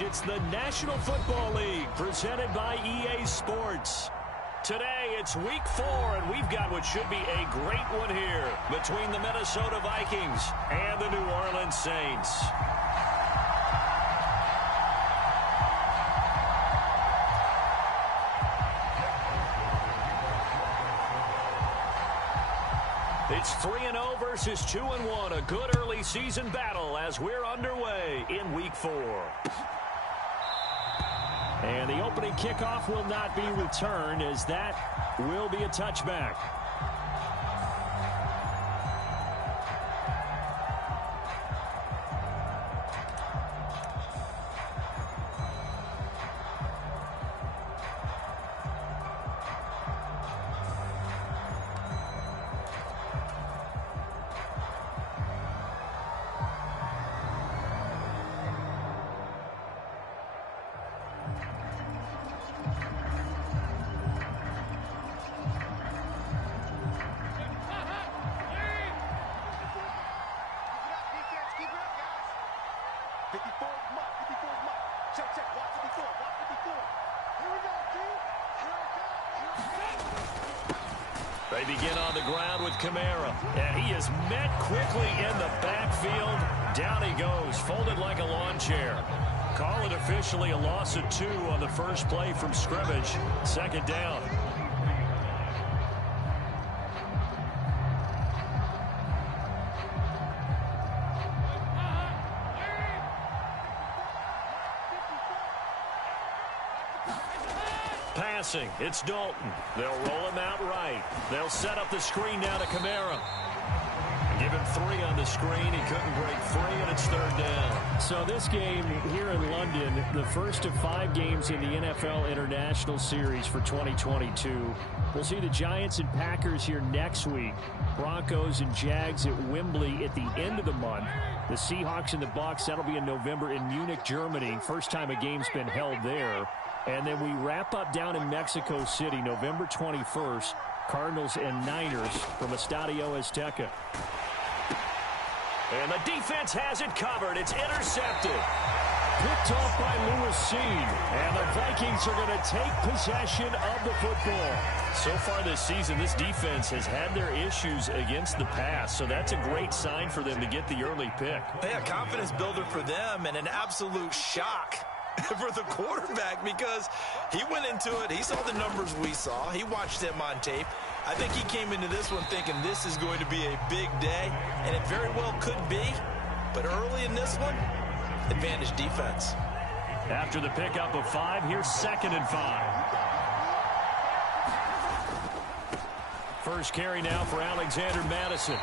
It's the National Football League presented by EA Sports. Today, it's week 4, and we've got what should be a great one here between the Minnesota Vikings and the New Orleans Saints. It's 3-0 versus 2-1, a good early season battle as we're underway in week 4. And the opening kickoff will not be returned, as that will be a touchback. They begin on the ground with Kamara, and he is met quickly in the backfield. Down he goes, folded like a lawn chair. Call it officially a loss of 2 on the first play from scrimmage. Second down. Passing, it's Dalton. They'll roll him out right. They'll set up the screen now to Kamara. Give him 3 on the screen. He couldn't break free, and it's third down. So this game here in London, the first of 5 games in the NFL International Series for 2022. We'll see the Giants and Packers here next week. Broncos and Jags at Wembley at the end of the month. The Seahawks and the Bucs, that'll be in November in Munich, Germany. First time a game's been held there. And then we wrap up down in Mexico City, November 21st, Cardinals and Niners from Estadio Azteca. And the defense has it covered. It's intercepted. Picked off by Lewis Cine. And the Vikings are going to take possession of the football. So far this season, this defense has had their issues against the pass. So that's a great sign for them to get the early pick. Yeah, confidence builder for them and an absolute shock for the quarterback, because he went into it, he saw the numbers we saw, he watched them on tape. I think he came into this one thinking this is going to be a big day, and it very well could be, but early in this one, advantage defense. After the pickup of 5, here's 2nd and 5. First carry now for Alexander Madison.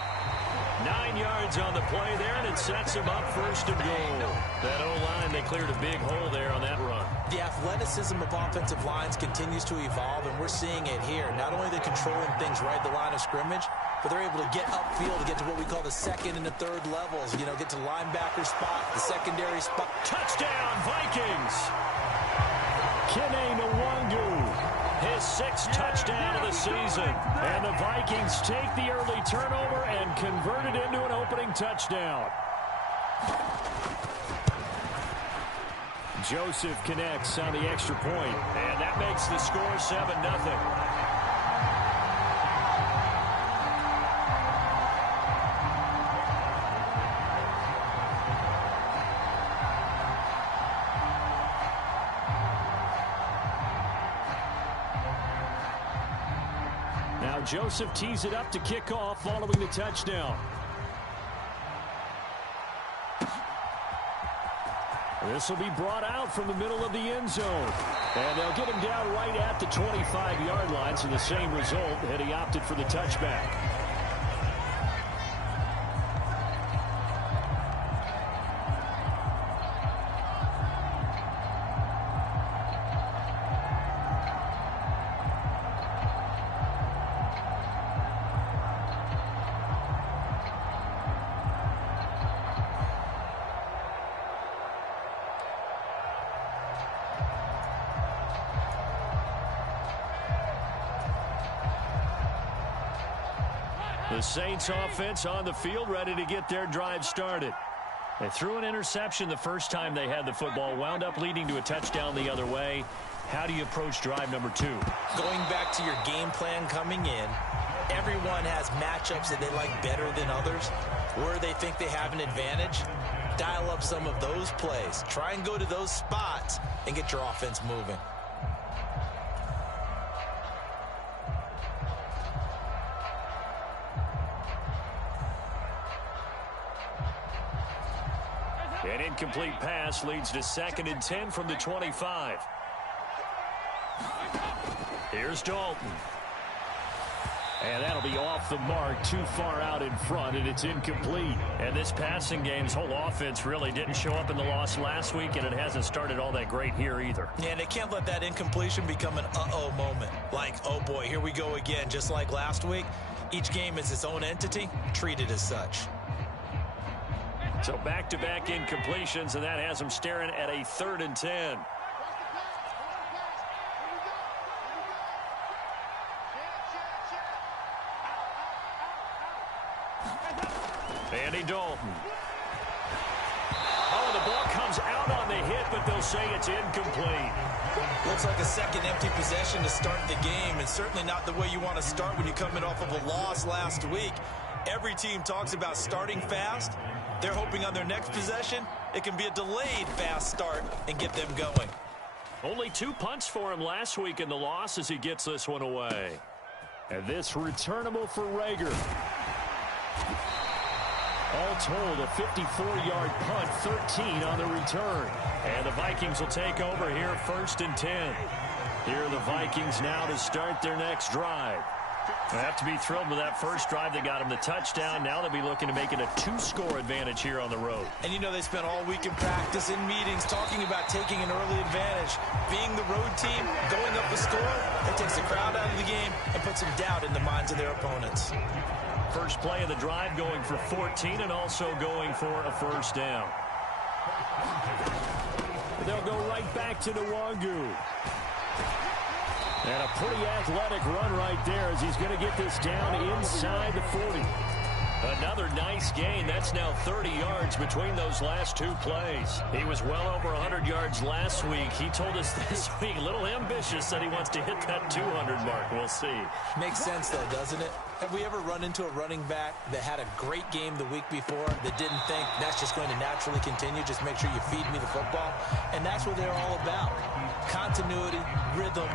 9 yards on the play there, and it sets him up first and goal. That O-line, they cleared a big hole there on that run. The athleticism of offensive lines continues to evolve, and we're seeing it here. Not only are they controlling things right at the line of scrimmage, but they're able to get upfield to get to what we call the 2nd and the 3rd levels. You know, get to the linebacker spot, the secondary spot. Touchdown, Vikings! Kene Nwangu. His 6th touchdown of the season. And the Vikings take the early turnover and convert it into an opening touchdown. Joseph connects on the extra point, and that makes the score 7-0. Joseph tees it up to kick off following the touchdown. This will be brought out from the middle of the end zone. And they'll get him down right at the 25-yard line, so the same result had he opted for the touchback. The Saints offense on the field, ready to get their drive started. They threw an interception the first time they had the football, wound up leading to a touchdown the other way. How do you approach drive number 2? Going back to your game plan coming in, everyone has matchups that they like better than others. Where they think they have an advantage, dial up some of those plays. Try and go to those spots and get your offense moving. An incomplete pass leads to 2nd and 10 from the 25. Here's Dalton. And that'll be off the mark, too far out in front, and it's incomplete. And this passing game's whole offense really didn't show up in the loss last week, and it hasn't started all that great here either. Yeah, and they can't let that incompletion become an uh-oh moment. Like, oh boy, here we go again, just like last week. Each game is its own entity, treat it as such. So back-to-back incompletions, and that has them staring at a 3rd and 10. Andy Dalton. Oh, the ball comes out on the hit, but they'll say it's incomplete. Looks like a second empty possession to start the game, and certainly not the way you want to start when you're coming off of a loss last week. Every team talks about starting fast. They're hoping on their next possession, it can be a delayed fast start and get them going. Only 2 punts for him last week in the loss as he gets this one away. And this returnable for Reagor. All told, a 54-yard punt, 13 on the return. And the Vikings will take over here, 1st and 10. Here are the Vikings now to start their next drive. They have to be thrilled with that first drive that got them the touchdown. Now they'll be looking to make it a 2-score advantage here on the road. And you know they spent all week in practice, in meetings, talking about taking an early advantage. Being the road team, going up the score, that takes the crowd out of the game and puts some doubt in the minds of their opponents. First play of the drive going for 14 and also going for a 1st down. They'll go right back to Nwangu. And a pretty athletic run right there as he's going to get this down inside the 40. Another nice gain. That's now 30 yards between those last 2 plays. He was well over 100 yards last week. He told us this week, a little ambitious, that he wants to hit that 200 mark. We'll see. Makes sense, though, doesn't it? Have we ever run into a running back that had a great game the week before that didn't think that's just going to naturally continue? Just make sure you feed me the football. And that's what they're all about. Continuity, rhythm,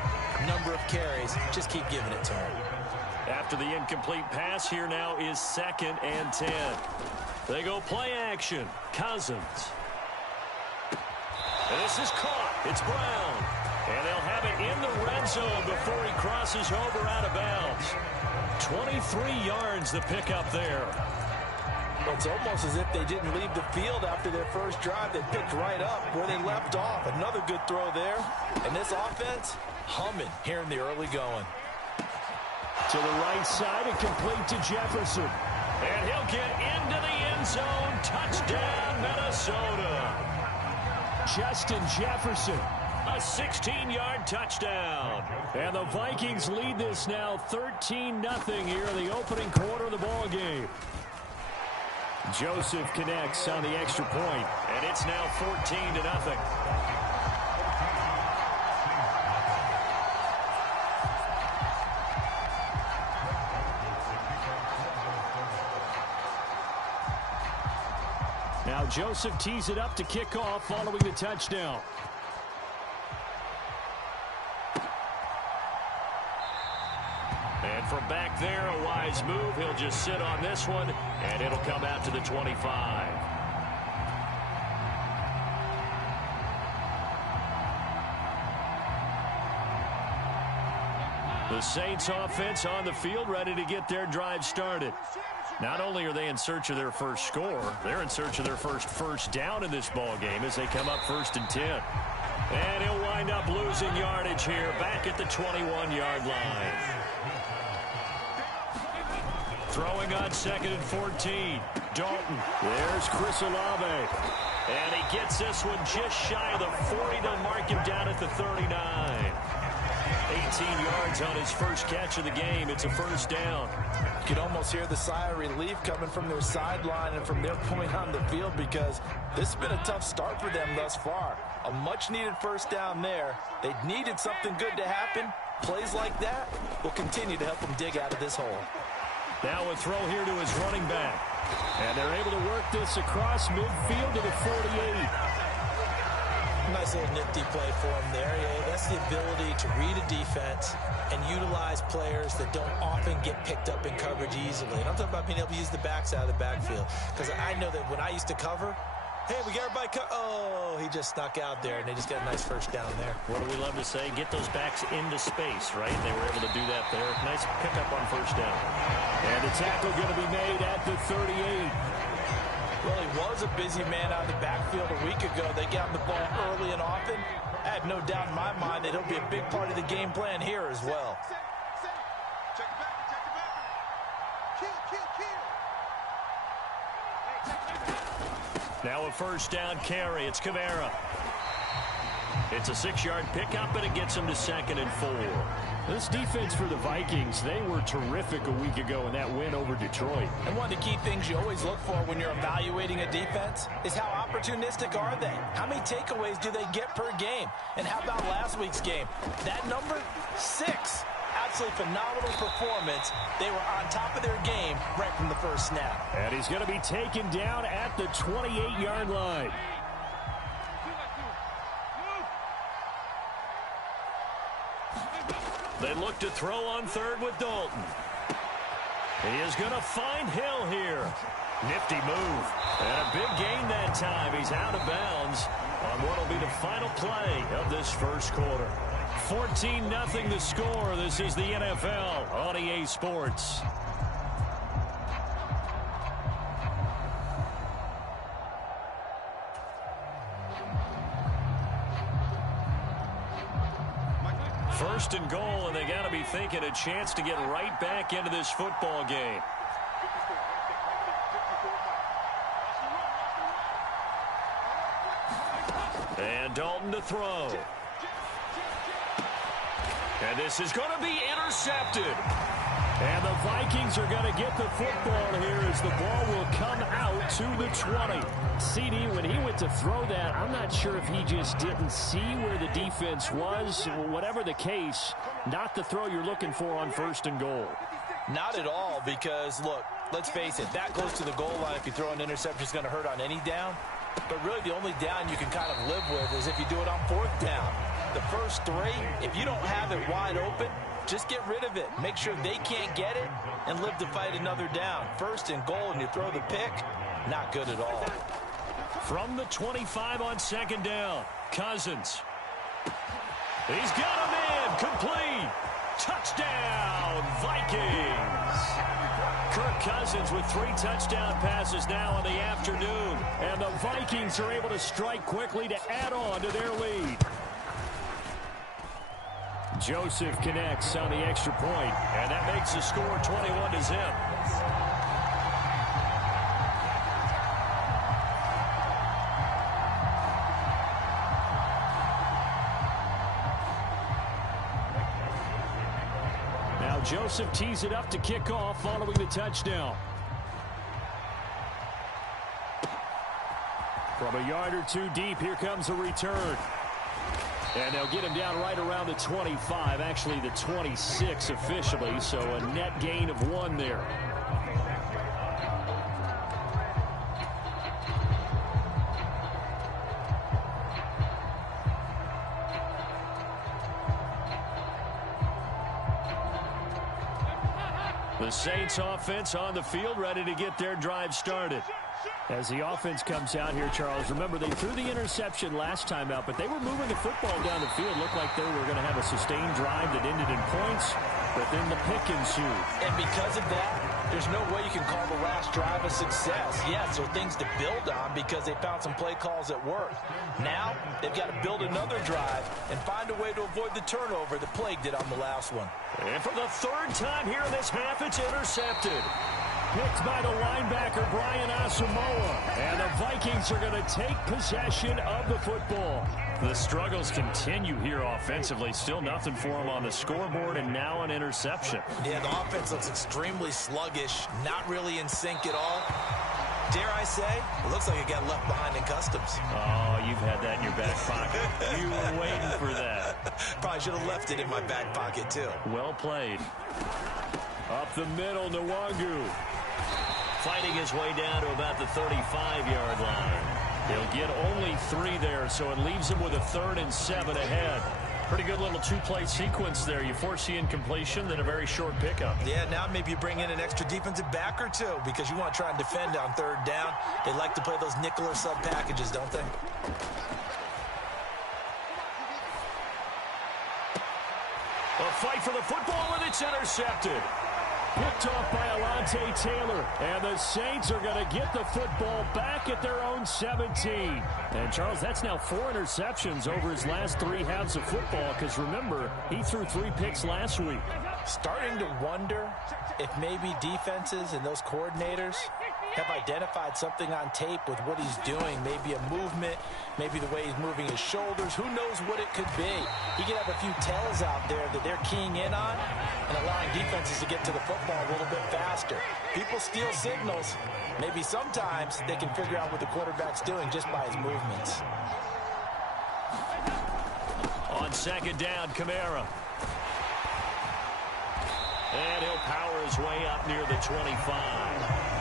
number of carries. Just keep giving it to them. After the incomplete pass, here now is 2nd and 10. They go play action. Cousins. This is caught. It's Brown. And they'll have it in the red zone before he crosses over out of bounds. 23 yards the pickup there. Well, it's almost as if they didn't leave the field after their first drive. They picked right up where they left off. Another good throw there. And this offense, humming here in the early going. To the right side and complete to Jefferson. And he'll get into the end zone. Touchdown, Minnesota. Justin Jefferson. A 16-yard touchdown. And the Vikings lead this now 13-0 here in the opening quarter of the ball game. Joseph connects on the extra point, and it's now 14-0. Now Joseph tees it up to kick off following the touchdown. And from back there, a wise move. He'll just sit on this one, and it'll come out to the 25. The Saints offense on the field, ready to get their drive started. Not only are they in search of their first score, they're in search of their first down in this ball game as they come up 1st and 10. And he'll wind up losing yardage here back at the 21-yard line. Throwing on 2nd and 14. Dalton. There's Chris Olave. And he gets this one just shy of the 40. They'll mark him down at the 39. 18 yards on his first catch of the game. It's a first down. You can almost hear the sigh of relief coming from their sideline and from their point on the field, because this has been a tough start for them thus far. A much-needed first down there. They needed something good to happen. Plays like that will continue to help them dig out of this hole. Now a throw here to his running back. And they're able to work this across midfield to the 48. Nice little nifty play for him there. Yeah, that's the ability to read a defense and utilize players that don't often get picked up in coverage easily. And I'm talking about being able to use the backs out of the backfield. Because I know that when I used to cover, hey, we got everybody oh, he just snuck out there, and they just got a nice first down there. What do we love to say? Get those backs into space, right? They were able to do that there. Nice pickup on first down. And the tackle going to be made at the 38. Well, he was a busy man out of the backfield a week ago. They got him the ball early and often. I have no doubt in my mind that he'll be a big part of the game plan here as well. Now a first down carry. It's Kamara. It's a 6-yard pickup, and it gets him to 2nd and 4. This defense for the Vikings, they were terrific a week ago in that win over Detroit. And one of the key things you always look for when you're evaluating a defense is how opportunistic are they? How many takeaways do they get per game? And how about last week's game? That number, 6. Absolutely phenomenal performance. They were on top of their game right from the first snap. And he's going to be taken down at the 28-yard line. They look to throw on third with Dalton. He is going to find Hill here. Nifty move. And a big gain that time. He's out of bounds on what will be the final play of this first quarter. 14-0 the score. This is the NFL on EA Sports. First and goal, and they got to be thinking a chance to get right back into this football game. And Dalton to throw. And this is going to be intercepted. And the Vikings are going to get the football here as the ball will come out to the 20. CD, when he went to throw that, I'm not sure if he just didn't see where the defense was. Whatever the case, not the throw you're looking for on first and goal. Not at all, because, look, let's face it, that close to the goal line, if you throw an interception, is going to hurt on any down. But really the only down you can kind of live with is if you do it on 4th down. The first 3, if you don't have it wide open, just get rid of it. Make sure they can't get it and live to fight another down. First and goal, and you throw the pick, not good at all. From the 25 on 2nd down, Cousins. He's got him in, complete. Touchdown, Vikings. Kirk Cousins with 3 touchdown passes now in the afternoon. And the Vikings are able to strike quickly to add on to their lead. Joseph connects on the extra point, and that makes the score 21-0. Now Joseph tees it up to kick off following the touchdown. From a yard or 2 deep, here comes a return. And they'll get him down right around the 25, actually the 26 officially, so a net gain of 1 there. The Saints offense on the field, ready to get their drive started. As the offense comes out here, Charles, remember they threw the interception last time out, but they were moving the football down the field. Looked like they were going to have a sustained drive that ended in points, but then the pick ensued. And because of that, there's no way you can call the last drive a success. Yes, there are things to build on because they found some play calls that worked. Now, they've got to build another drive and find a way to avoid the turnover that plagued it on the last one. And for the 3rd time here in this half, it's intercepted. Picked by the linebacker, Brian Asamoah. And the Vikings are going to take possession of the football. The struggles continue here offensively. Still nothing for them on the scoreboard, and now an interception. Yeah, the offense looks extremely sluggish, not really in sync at all. Dare I say, it looks like it got left behind in customs. Oh, you've had that in your back pocket. You were waiting for that. Probably should have left it in my back pocket, too. Well played. Up the middle, Nwangu. Fighting his way down to about the 35-yard line. He'll get only 3 there, so it leaves him with a 3rd and 7 ahead. Pretty good little 2-play sequence there. You force the incompletion, then a very short pickup. Yeah, now maybe you bring in an extra defensive back or 2 because you want to try and defend on 3rd down. They like to play those nickel or sub packages, don't they? A fight for the football, and it's intercepted. Picked off by Alontae Taylor. And the Saints are going to get the football back at their own 17. And, Charles, that's now 4 interceptions over his last 3 halves of football because, remember, he threw 3 picks last week. Starting to wonder if maybe defenses and those coordinators have identified something on tape with what he's doing. Maybe a movement, maybe the way he's moving his shoulders. Who knows what it could be? He could have a few tells out there that they're keying in on and allowing defenses to get to the football a little bit faster. People steal signals. Maybe sometimes they can figure out what the quarterback's doing just by his movements. On 2nd down, Kamara. And he'll power his way up near the 25.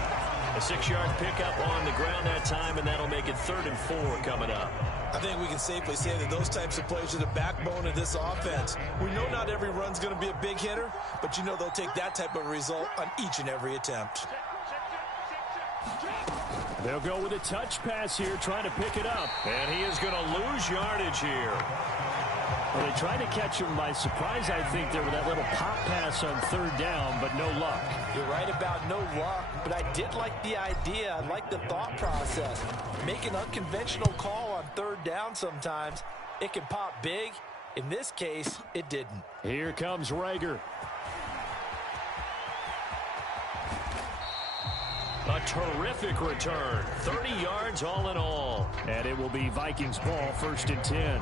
A 6-yard pickup on the ground that time, and that'll make it 3rd and 4 coming up. I think we can safely say that those types of plays are the backbone of this offense. We know not every run's going to be a big hitter, but you know they'll take that type of result on each and every attempt. They'll go with a touch pass here, trying to pick it up. And he is going to lose yardage here. Well, they tried to catch him by surprise, I think, there with that little pop pass on 3rd down, but no luck. You're right about no luck, but I did like the idea. I like the thought process. Make an unconventional call on 3rd down sometimes. It can pop big. In this case, it didn't. Here comes Rager. A terrific return. 30 yards all in all. And it will be Vikings ball, 1st and 10.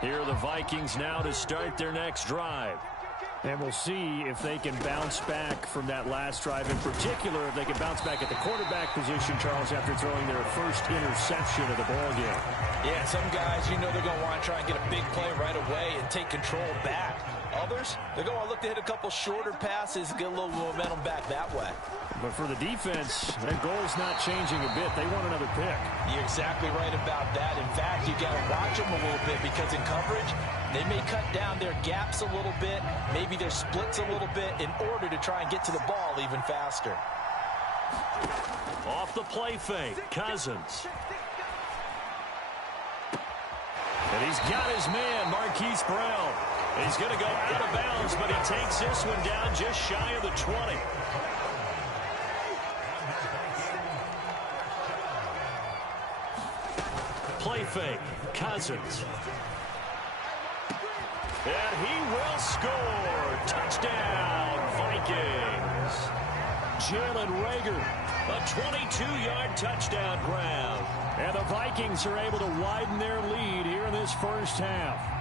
Here are the Vikings now to start their next drive. And we'll see if they can bounce back from that last drive. In particular, if they can bounce back at the quarterback position, Charles, after throwing their first interception of the ball game. Yeah, some guys, you know they're going to want to try and get a big play right away and take control back. Others, they're going to look to hit a couple shorter passes, get a little momentum back that way. But for the defense, their goal's not changing a bit. They want another pick. You're exactly right about that. In fact, you got to watch them a little bit because in coverage, they may cut down their gaps a little bit, maybe their splits a little bit in order to try and get to the ball even faster. Off the play fake, Cousins. And he's got his man, Marquise Brown. He's going to go out of bounds, but he takes this one down just shy of the 20. Play fake, Cousins. And he will score. Touchdown, Vikings. Jalen Rager. A 22-yard touchdown grab. And the Vikings are able to widen their lead here in this first half.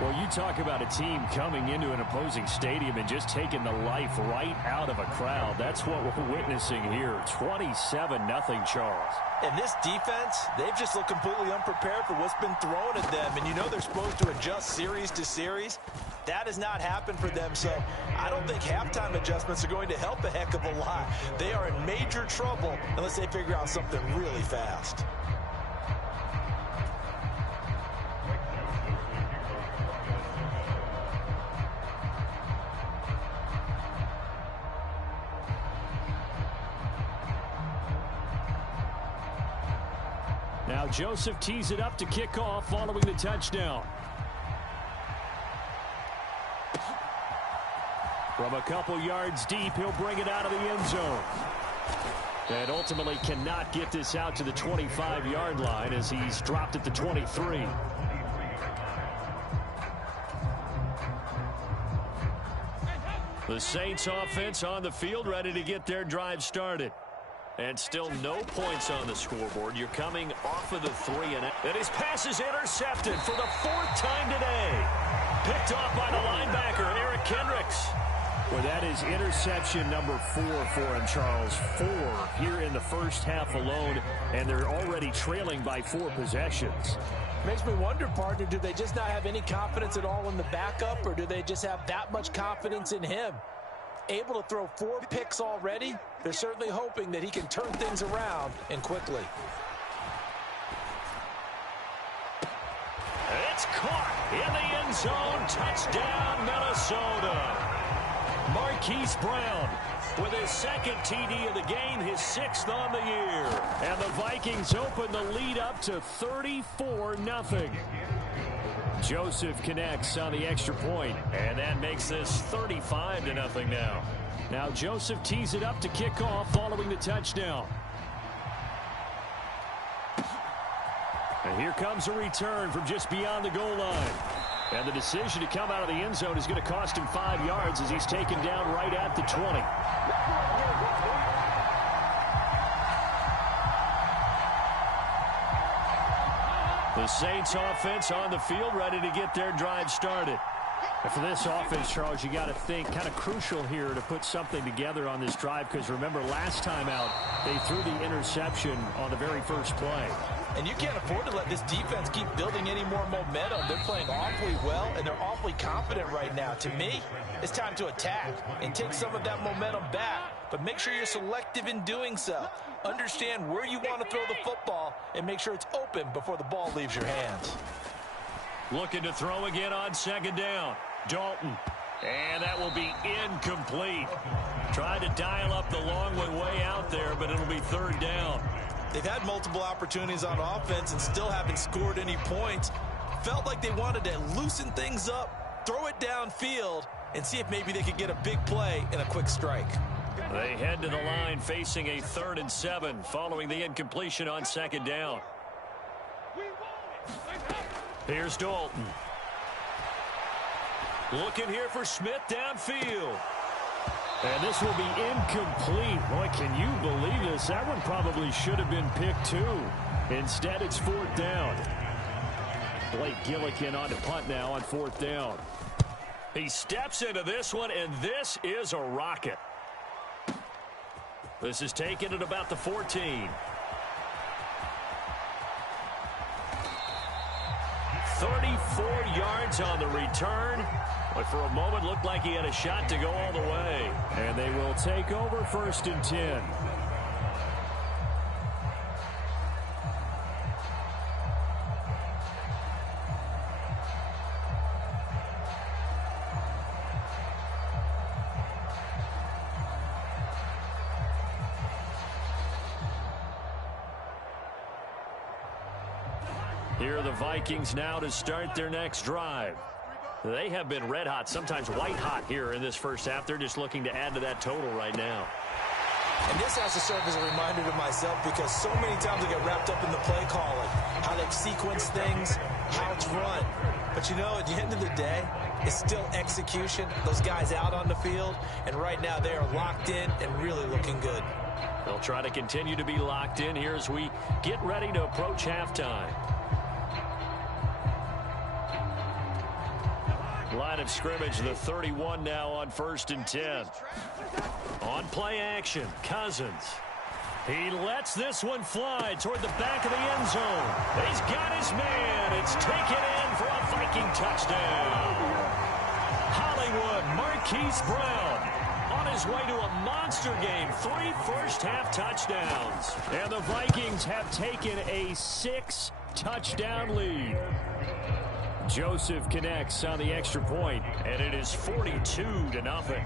Well, you talk about a team coming into an opposing stadium and just taking the life right out of a crowd. That's what we're witnessing here. 27-0, Charles. And this defense, they've just looked completely unprepared for what's been thrown at them. And you know they're supposed to adjust series to series. That has not happened for them, so I don't think halftime adjustments are going to help a heck of a lot. They are in major trouble unless they figure out something really fast. Now Now Joseph tees it up to kick off following the touchdown. From a couple yards deep, he'll bring it out of the end zone. And ultimately cannot get this out to the 25-yard line as he's dropped at the 23. The Saints offense on the field, ready to get their drive started. And still no points on the scoreboard. You're coming off of the 3 and his pass is intercepted for the 4th time today. Picked off by the linebacker, Eric Kendricks. Well, that is interception number 4 for him, Charles. 4 here in the first half alone, and they're already trailing by 4 possessions. Makes me wonder, partner, do they just not have any confidence at all in the backup, or do they just have that much confidence in him? Able to throw 4 picks already, they're certainly hoping that he can turn things around and quickly. It's caught in the end zone. Touchdown, Minnesota. Marquise Brown with his 2nd TD of the game, his 6th on the year. And the Vikings open the lead up to 34-0. Joseph connects on the extra point. And that makes this 35-0 now. Now Joseph tees it up to kick off following the touchdown. And here comes a return from just beyond the goal line. And the decision to come out of the end zone is going to cost him 5 yards as he's taken down right at the 20. The Saints offense on the field, ready to get their drive started. And for this offense, Charles, you got to think kind of crucial here to put something together on this drive, because remember last time out they threw the interception on the very first play. And you can't afford to let this defense keep building any more momentum. They're playing awfully well, and they're awfully confident right now. To me, it's time to attack and take some of that momentum back. But make sure you're selective in doing so. Understand where you want to throw the football and make sure it's open before the ball leaves your hands. Looking to throw again on 2nd down. Dalton. And that will be incomplete. Tried to dial up the long way out there, but it'll be 3rd down. They've had multiple opportunities on offense and still haven't scored any points. Felt like they wanted to loosen things up, throw it downfield, and see if maybe they could get a big play and a quick strike. They head to the line facing a 3rd and 7 following the incompletion on 2nd down. Here's Dalton. Looking here for Smith downfield. And this will be incomplete. Boy, can you believe this? That one probably should have been picked too. Instead, it's 4th down. Blake Gillikin on to punt now on 4th down. He steps into this one, and this is a rocket. This is taken at about the 14. 34 yards on the return. But for a moment, looked like he had a shot to go all the way. And they will take over 1st and 10. Here are the Vikings now to start their next drive. They have been red hot, sometimes white hot here in this first half. They're just looking to add to that total right now. And this has to serve as a reminder to myself, because so many times I get wrapped up in the play calling, how they've sequenced things, how it's run. But you know, at the end of the day, it's still execution. Those guys out on the field, and right now they are locked in and really looking good. They'll try to continue to be locked in here as we get ready to approach halftime. Line of scrimmage, the 31 now on 1st and 10. On play action, Cousins. He lets this one fly toward the back of the end zone. He's got his man. It's taken in for a Viking touchdown. Hollywood, Marquise Brown on his way to a monster game. 3 first-half touchdowns. And the Vikings have taken a 6-touchdown lead. Joseph connects on the extra point, and it is 42-0.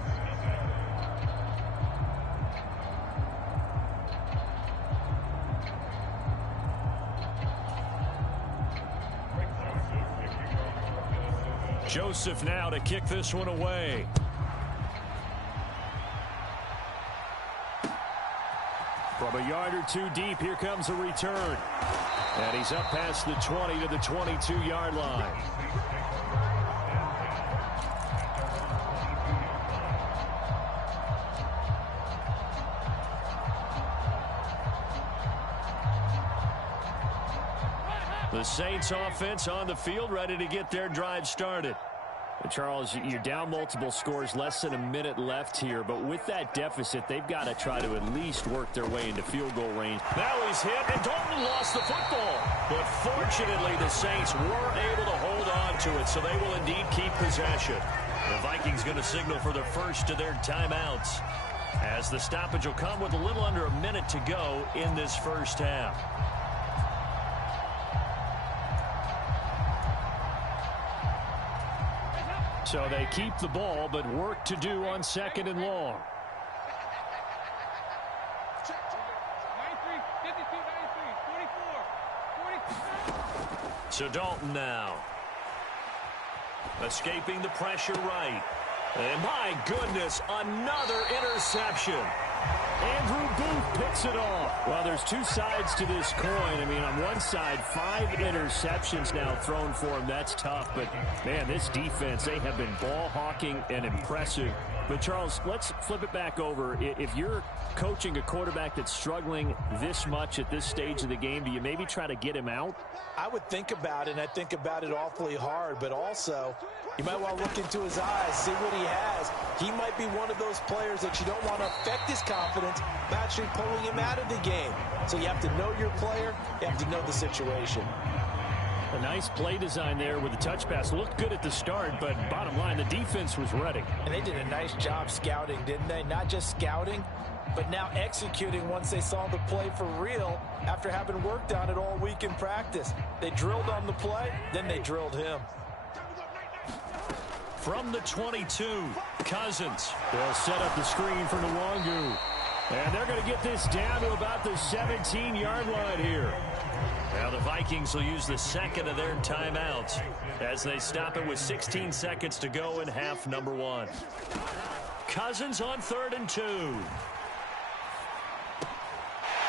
Joseph now to kick this one away. From a yard or two deep, here comes a return. And he's up past the 20 to the 22-yard line. The Saints offense on the field, ready to get their drive started. And Charles, you're down multiple scores, less than a minute left here. But with that deficit, they've got to try to at least work their way into field goal range. Now he's hit, and Dalton lost the football. But fortunately, the Saints were able to hold on to it, so they will indeed keep possession. The Vikings going to signal for the first of their timeouts, as the stoppage will come with a little under a minute to go in this first half. So they keep the ball, but work to do on second and long. So Dalton now. Escaping the pressure right. And my goodness, another interception. Andrew Booth picks it off. Well, there's two sides to this coin. I mean, on one side, 5 interceptions now thrown for him. That's tough. But, man, this defense, they have been ball hawking and impressive. But, Charles, let's flip it back over. If you're coaching a quarterback that's struggling this much at this stage of the game, do you maybe try to get him out? I would think about it, and I think about it awfully hard. But also, you might want to look into his eyes, see what he has. He might be one of those players that you don't want to affect his confidence by actually pulling him out of the game. So you have to know your player. You have to know the situation. A nice play design there with the touch pass. Looked good at the start, but bottom line, the defense was ready. And they did a nice job scouting, didn't they? Not just scouting, but now executing once they saw the play for real after having worked on it all week in practice. They drilled on the play, then they drilled him. From the 22, Cousins. They'll set up the screen for Nwangu. And they're going to get this down to about the 17-yard line here. Now the Vikings will use the second of their timeouts as they stop it with 16 seconds to go in half number 1. Cousins on 3rd and 2.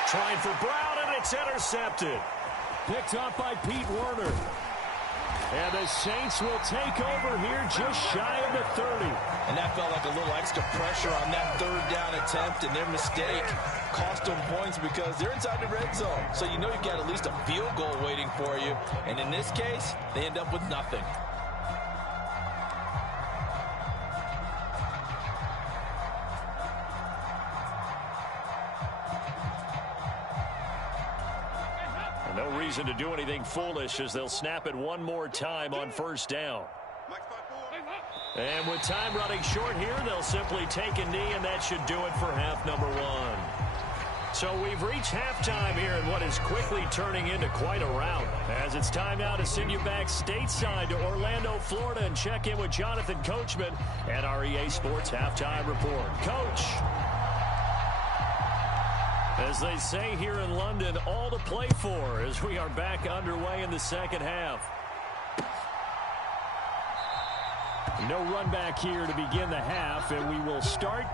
Trying for Brown, and it's intercepted. Picked up by Pete Werner. And the Saints will take over here just shy of the 30. And that felt like a little extra pressure on that 3rd down attempt, and their mistake cost them points because they're inside the red zone. So you know you've got at least a field goal waiting for you. And in this case, they end up with nothing. No reason to do anything foolish as they'll snap it one more time on 1st down. And with time running short here, they'll simply take a knee, and that should do it for half number 1. So we've reached halftime here in what is quickly turning into quite a rout, as it's time now to send you back stateside to Orlando, Florida, and check in with Jonathan Coachman at our EA Sports Halftime Report. Coach, as they say here in London, all to play for as we are back underway in the second half. No run back here to begin the half, and we will start